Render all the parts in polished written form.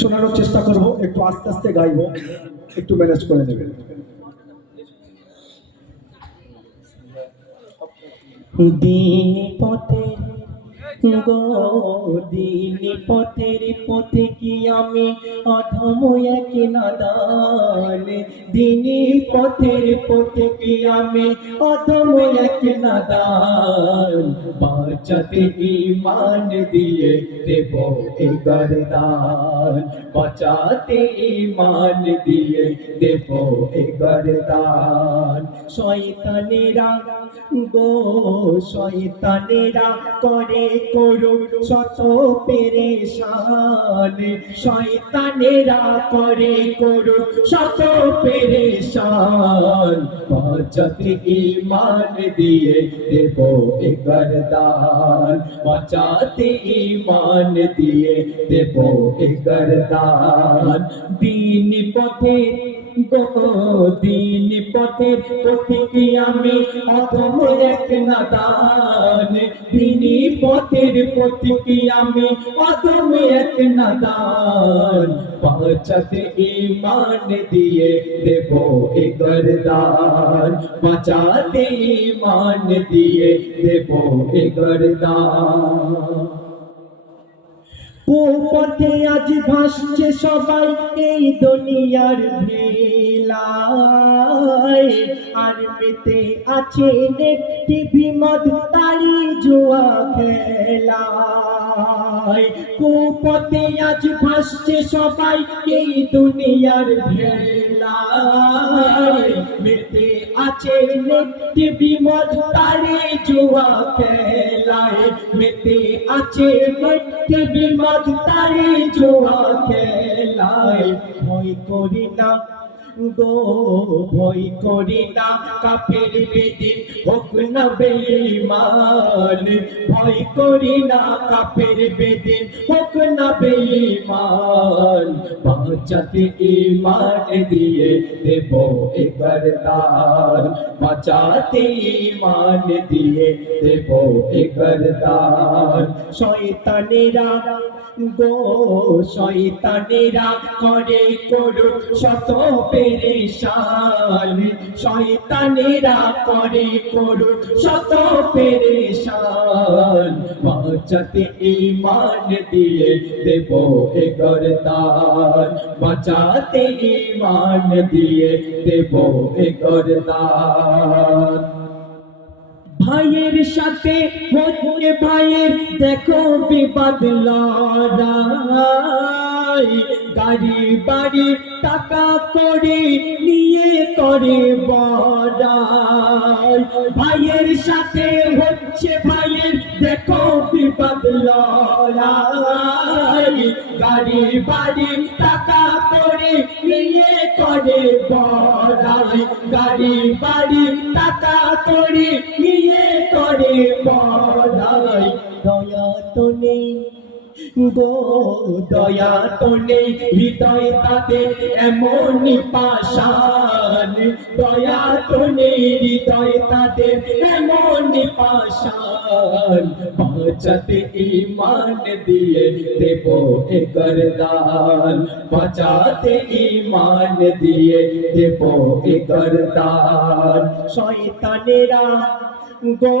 শোনানোর চেষ্টা করব, একটু আস্তে আস্তে গাইবো, একটু ম্যানেজ করে নেবেন। দিন পথে গো দিন পথের পথে কি আমি অধম এক নাদান, দিন পথের পথে কি আমি অধম এক নাদান, বাঁচাতে ঈমান দিয়ে দেব এ গরদান, বাঁচাতে ঈমান দিয়ে দেব এ গরদান। শয়তানেরা গো শয়তানেরা করে করুক শত পেরেশান, শয়তানেরা করে করুক শত পেরেশান, বাঁচাতে ঈমান দিয়ে দেব এ গরদান, বাঁচাতে ঈমান দিয়ে দেব এ গরদান। দিন পথে গো দিন পথের পথিকে আমি অধম এক নাদান, দিন পথের পথিকে আমি অধম এক নাদান, বাঁচাতে ঈমান দিয়ে দেব এ গরদান, বাঁচাতে ঈমান দিয়ে দেব এ গরদান। পথে আজ ভাসছে সবাই এই দুনিয়ার ভেলায়, আর মেতে আছে একটি বিমদ তারি জুয়া খেলায়। পথে আজ ভাসছে সবাই এই দুনিয়ার ভেলায়, মেতে আছে একটি বিমদ তারি জুয়া খেলায়, মেতে আছে একটি বিমদ তারি জুয়া খেলায়। ভয় করি না গো ভয় করি না কাফের বেদিন হোক না বেঈমান, ভয় করি না কাফের বেদিন হোক না বেঈমান, বাঁচাতে ঈমান দিয়ে দেব এ গরদান, বাঁচাতে ঈমান দিয়ে দেব এ গরদান। শয়তানেরা গো শয়তানেরা করে করুক শত পেরেশান, শয়তানেরা করে করুক শত পেরেশান, বাঁচাতে ঈমান দিয়ে দেব এ গরদান, বাঁচাতে ঈমান দিয়ে দেব এ গরদান। ভাইয়ের সাথে হচ্ছে ভাইয়ের দেখো বিবাদ লড়াই, গাড়ি বাড়ি টাকা করে নিয়ে করে বড়াই, ভাইয়ের সাথে হচ্ছে ভাইয়ের দেখো বিবাদ লড়াই, গাড়ি বাড়ি টাকা করে নিয়ে করে বড়াই, গাড়ি বাড়ি টাকা করে নিয়ে করে বড়াই। দয়া তো নেই গো দয়া তো নেই হৃদয় তাদের এমনই পাষাণ, দয়া তো নেই হৃদয় তাদের এমনই পাষাণ, বাঁচাতে ঈমান দিয়ে দেব এ গরদান, বাঁচাতে ঈমান দিয়ে দেব এ গরদান। শয়তানেরা গো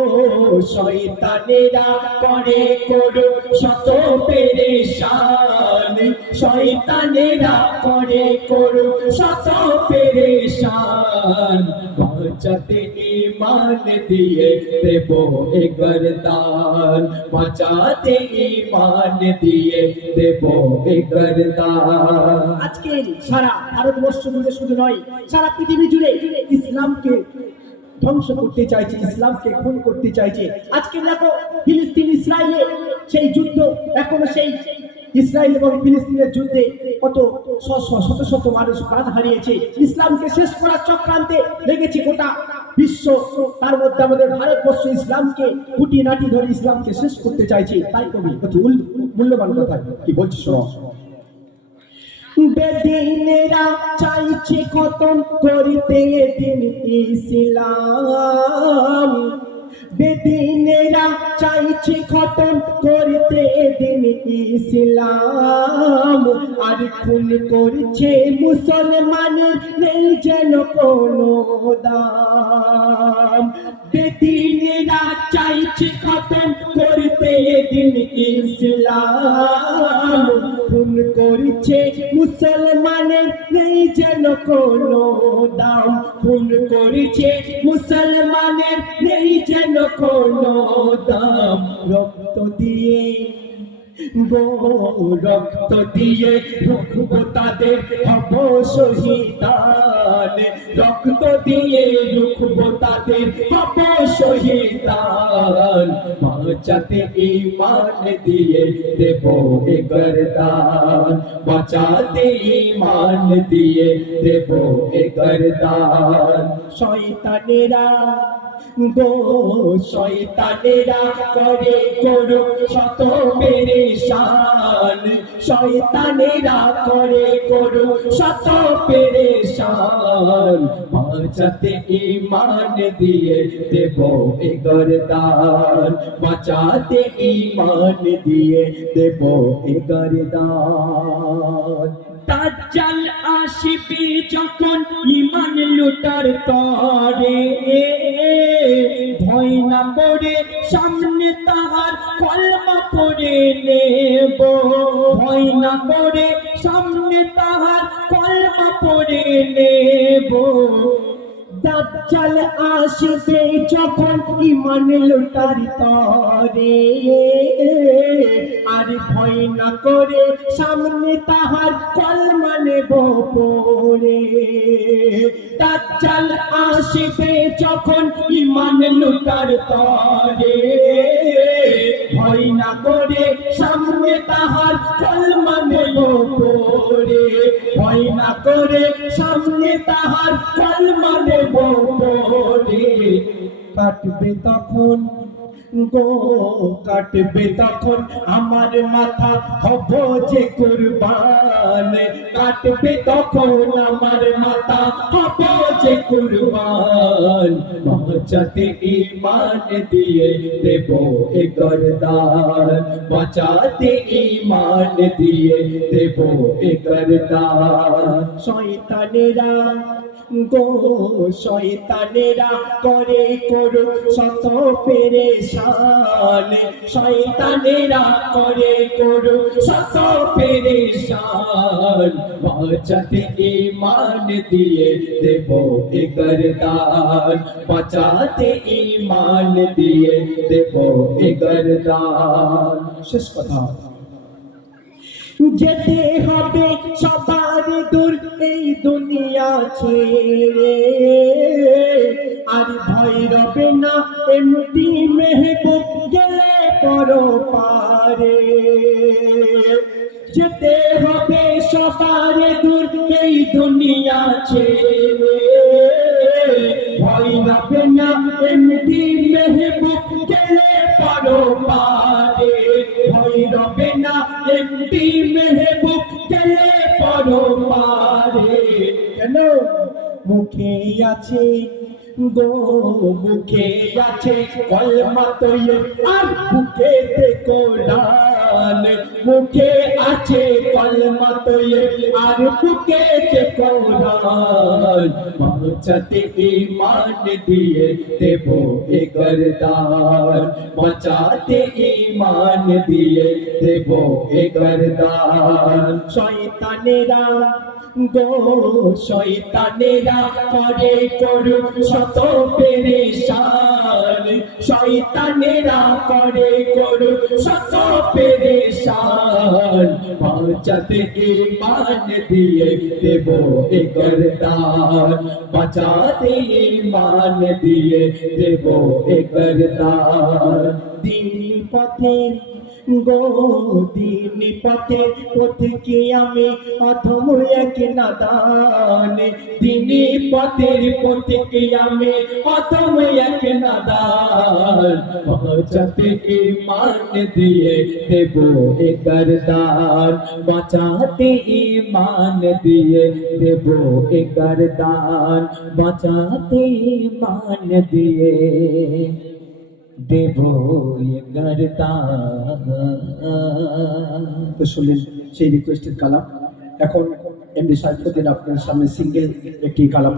শয়তানেরা করে করুক শত পেরেশান, শয়তানেরা করে করুক শত পেরেশান, বাঁচাতে ঈমান দিয়ে দেব এ গরদান, বাঁচাতে ঈমান দিয়ে দেব এ গরদান। আজকে সারা ভারতবর্ষ জুড়ে শুধু নয়, সারা পৃথিবী জুড়ে ইসলামকে ধ্বংস করতে চাইছে, ইসলামকে খুন করতে চাইছে। আজকে দেখো ফিলিস্তিন ইসরায়েলে সেই যুদ্ধ, এখনো সেই ইসরায়েল এবং ফিলিস্তিনের যুদ্ধে কত শত শত মানুষ প্রাণ হারিয়েছে। ইসলামকে শেষ করার চক্রান্তে লেগেছে গোটা বিশ্ব, তার মধ্যে আমাদের ভারতবর্ষ ইসলামকে খুঁটি নাটি ধরে ইসলামকে শেষ করতে চাইছে। তাই কবি অতি মূল্যবান কথা কি বলছি শোনো। বেদিনেরা চাইছে খতম করতে দিন ইসলাম, বেদিনেরা চাইছে খতম করতে দিন ইসলাম, আর খুন করছে মুসলমানের নেই যেন কোনো দাম। বেদিনেরা চাইছে খতম করতে দিন ইসলাম, খুন করছে মুসলমানের নেই যেন কোনো দাম। খুন করছে মুসলমানের নেই যেন কোনো দাম। রক্ত দিয়ে গো রক্ত দিয়ে রুখবো তাদের হব শহীদান, রক্ত দিয়ে রুখবো তাদের হব শহীদান। বাঁচাতে ঈমান দিয়ে দেব এ গর্দান, বাঁচাতে ঈমান দিয়ে দেব এ গর্দান। শয়তানেরা গো শয়তানেরা করে করো শত পেরেশান, শয়তানেরা করে করো শত পেরেশান। বাঁচাতে ঈমান দিয়ে দেব এ গর্দান, বাঁচাতে ঈমান দিয়ে দেব এ গর্দান। দাজ্জাল আসিবে যখন ঈমান লুটার তরে, ভয় না করে সামনে তাহার কলমা পড়ে নেব, ভয় না করে সামনে তাহার কলমা পড়ে নেব। দাজ্জাল আসবে যখন ঈমান লুটার তরে, আর ভয় না করে সামনে তাহার কলমা নেব পড়ে। দাজ্জাল আসবে যখন ঈমান লুটার তরে, ভয় না করে সামনে তাহার কলমা নেব পড়ে। ভয় না করে সামনে তাহার কলমা নেব পড়ে। কাটবে তখন গো কাটবে তখন আমার মাথা হব যে কুরবান, কাটবে তখন আমার মাথা হব যে কুরবান। বাঁচাতে ঈমান দিয়ে দেব এ গর্দান, বাঁচাতে ঈমান দিয়ে দেব এ গর্দান। শয়তানেরা গো শয়তানেরা করে করো শত পেরেশান, শয়তানেরা করে করো শত পেরেশান। বাঁচাতে ঈমান দিয়ে দেব এ গর্দান, বাঁচাতে ঈমান দিয়ে দেব এ গর্দান। শেষ কথা, যেতে হবে সবার দূর এই দুনিয়া ছেড়ে, আর ভয় রবে না এমডি মেহবুব গেলে পরপারে। যেতে হবে সবার দূর এই দুনিয়া ছেড়ে, ভয় রবে না এমডি মেহবুব গেলে পরপারে। ভয় রবে না এমডি মেহবুব গেলে পরপারে। কেন মুখে আছে গো মুখে আছে কলমা তৈরি আর বুকেতে কোরআন, মুখে আছে কলমা তৈরি আর বুকেতে কোরআন। বাঁচাতে ঈমান দিয়ে দেব এ গর্দান, বাঁচাতে ঈমান দিয়ে দেব এ গর্দান। শয়তানেরা গো শয়তানেরা করে করু শত পেরেশান, শয়তানেরা করে করু শত পেরেশান। বাঁচাতে ঈমান দিয়ে দেব এ গর্দান, বাঁচাতে ঈমান দিয়ে দেব এ গর্দান। দিন পথে গো দিন পথে পথকে আমি অধম এক নাদান, দিন পথের পথকে আমি অধম এক নাদান। বাঁচাতে ঈমান দিয়ে দেব এ গর্দান, বাঁচাতে ঈমান দিয়ে দেব এ গর্দান, বাঁচাতে ঈমান দিয়ে। দেবো ये करता। তো শুনলেন সেই রিকোয়েস্টের কালাম। এখন এমডি সাইফুদ্দিন আপনার সামনে সিঙ্গেল একটি কালাম